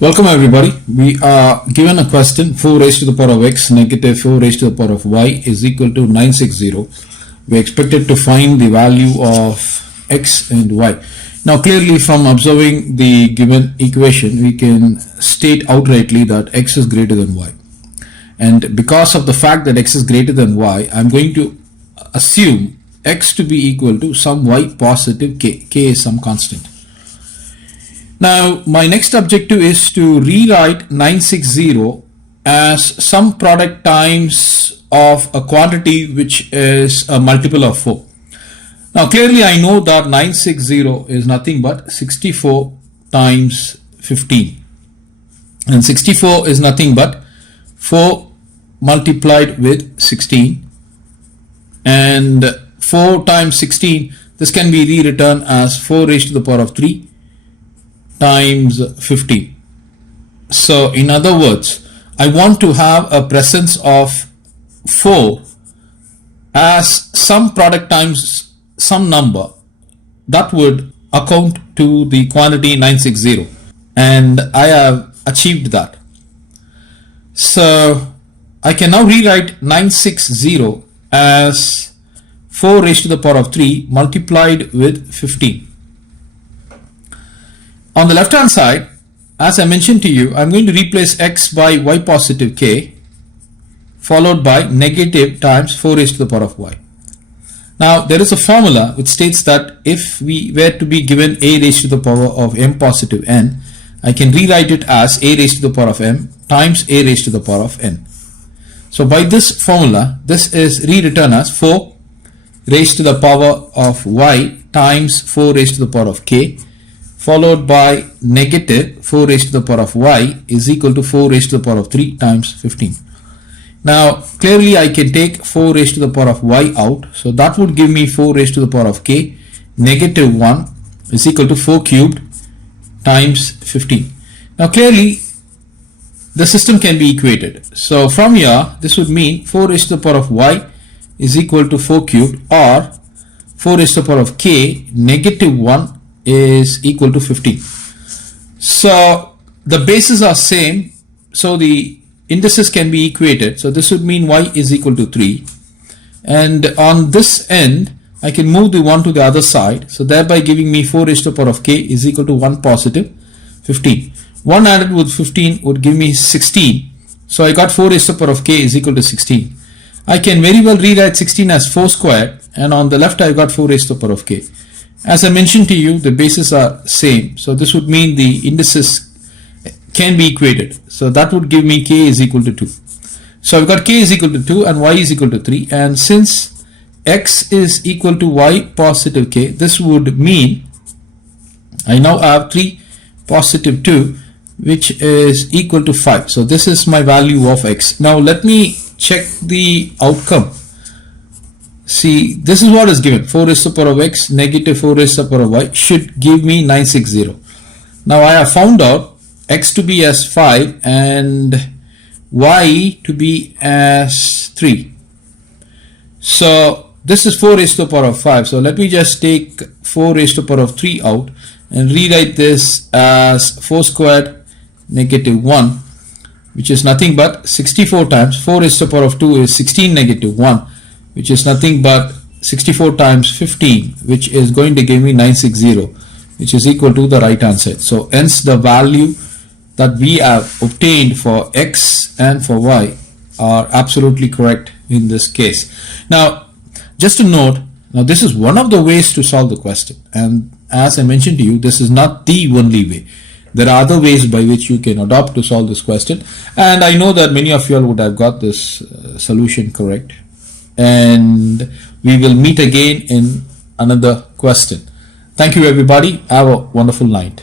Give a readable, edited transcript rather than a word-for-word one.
Welcome everybody. We are given a question 4 raised to the power of x negative 4 raised to the power of y is equal to 960. We expected to find the value of x and y. Now clearly from observing the given equation we can state outrightly that x is greater than y. And because of the fact that x is greater than y, I'm going to assume x to be equal to some y positive k. K is some constant. Now my next objective is to rewrite 960 as some product times of a quantity which is a multiple of 4. Now clearly I know that 960 is nothing but 64 times 15, and 64 is nothing but 4 multiplied with 16, and 4 times 16, this can be rewritten as 4 raised to the power of 3 times 15. So in other words, I want to have a presence of 4 as some product times some number that would account to the quantity 960, and I have achieved that. So I can now rewrite 960 as 4 raised to the power of 3 multiplied with 15. On the left hand side, as I mentioned to you, I'm going to replace x by y positive k followed by negative times 4 raised to the power of y. Now there is a formula which states that if we were to be given a raised to the power of m positive n, I can rewrite it as a raised to the power of m times a raised to the power of n. So by this formula, this is rewritten as 4 raised to the power of y times 4 raised to the power of k followed by negative 4 raised to the power of y is equal to 4 raised to the power of 3 times 15. Now clearly I can take 4 raised to the power of y out, so that would give me 4 raised to the power of k negative 1 is equal to 4 cubed times 15. Now clearly the system can be equated. So from here this would mean 4 raised to the power of y is equal to 4 cubed, or 4 raised to the power of k negative 1 is equal to 15. So the bases are same, so the indices can be equated. So this would mean y is equal to 3, and on this end I can move the 1 to the other side, so thereby giving me 4 raised to the power of k is equal to 1 positive 15. 1 added with 15 would give me 16, so I got 4 raised to the power of k is equal to 16. I can very well rewrite 16 as 4 squared, and on the left I got 4 raised to the power of k. As I mentioned to you, the bases are same, so this would mean the indices can be equated. So that would give me k is equal to 2. So I've got k is equal to 2 and y is equal to 3, and since x is equal to y positive k, this would mean I now have 3 positive 2 which is equal to 5. So this is my value of x. Now let me check the outcome. See, this is what is given, 4 raised to the power of x negative 4 raised to the power of y should give me 960. Now I have found out x to be as 5 and y to be as 3. So this is 4 raised to the power of 5. So let me just take 4 raised to the power of 3 out and rewrite this as 4 squared negative 1, which is nothing but 64 times 4 raised to the power of 2 is 16 negative 1, which is nothing but 64 times 15, which is going to give me 960, which is equal to the right hand side. So hence the value that we have obtained for x and for y are absolutely correct in this case. Now just to note, now this is one of the ways to solve the question, and as I mentioned to you, this is not the only way. There are other ways by which you can adopt to solve this question, and I know that many of you all would have got this solution correct, and we will meet again in another question. Thank you everybody. Have a wonderful night.